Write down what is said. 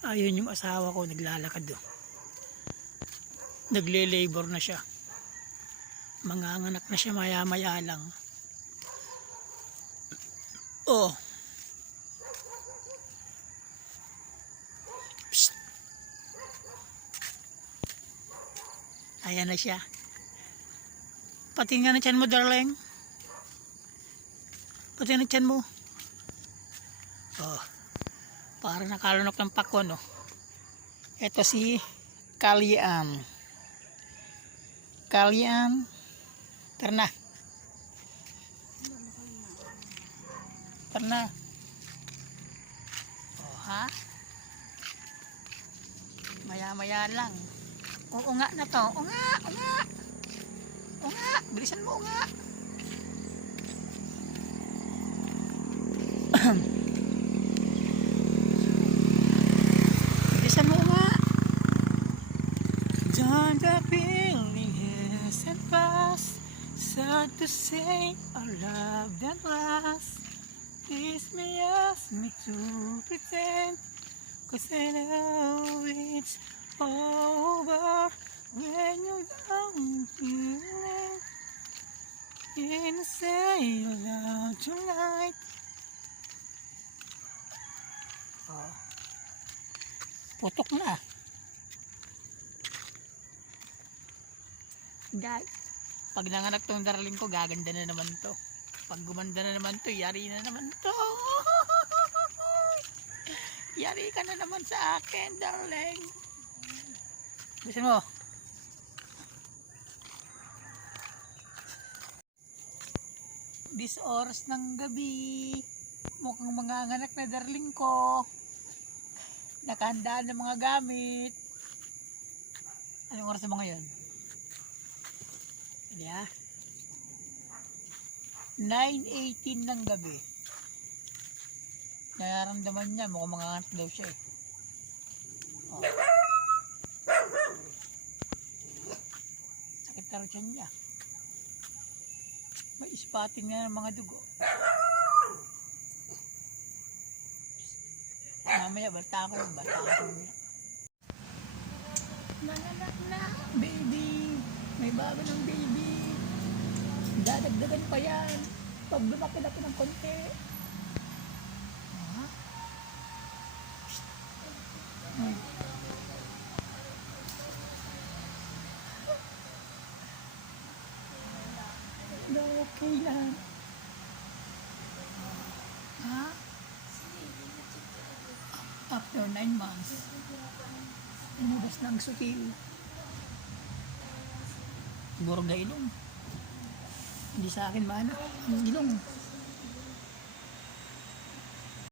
Ayun yung asawa ko, naglalakad do. Nagle-labor na siya. Manganganak na siya maya-maya lang. Oh. Psst. Ayan na siya. Pati nga na tiyan mo, darling. Pati na tiyan mo. Oh. Para nakalunok ng pako, no? Ito si Kalian. Kalian. Tara na. Tara na. Oh, ha? Maya-maya lang. Oo nga na to. Oo nga, oo nga. Oo nga, bilisan mo, oo nga. Bilisan mo, oo nga. Don't the feeling isn't fast. Sad to say our love that lasts. Please may ask me to pretend, 'cause I know it's over when you're down feeling. And say aloud tonight. Oh. Putok na. Guys, pag nanganak tong darling ko, gaganda na naman to. Pag gumanda na naman to, yari na naman to. Yari ka na naman sa akin, darling. Bisin mo. This oras ng gabi, mukhang manganganak na darling ko. Nakahandaan ng mga gamit. Anong oras na mga yun? Yeah. 9:18 ng gabi. Nararamdaman niya, mukhang manganganak daw siya eh. Oh. Sakit na rin niya. May spotting na ng mga dugo. Mamaya, bata ako. Nanganak na, baby. May bago ng baby. Dadagdagan pa yan. Pag lumaki-laki ng konti. Okay lang. Ha? After 9 months. Inugas ng sutil. Siguro na ilong. Hindi sa akin maano. Ang ilong.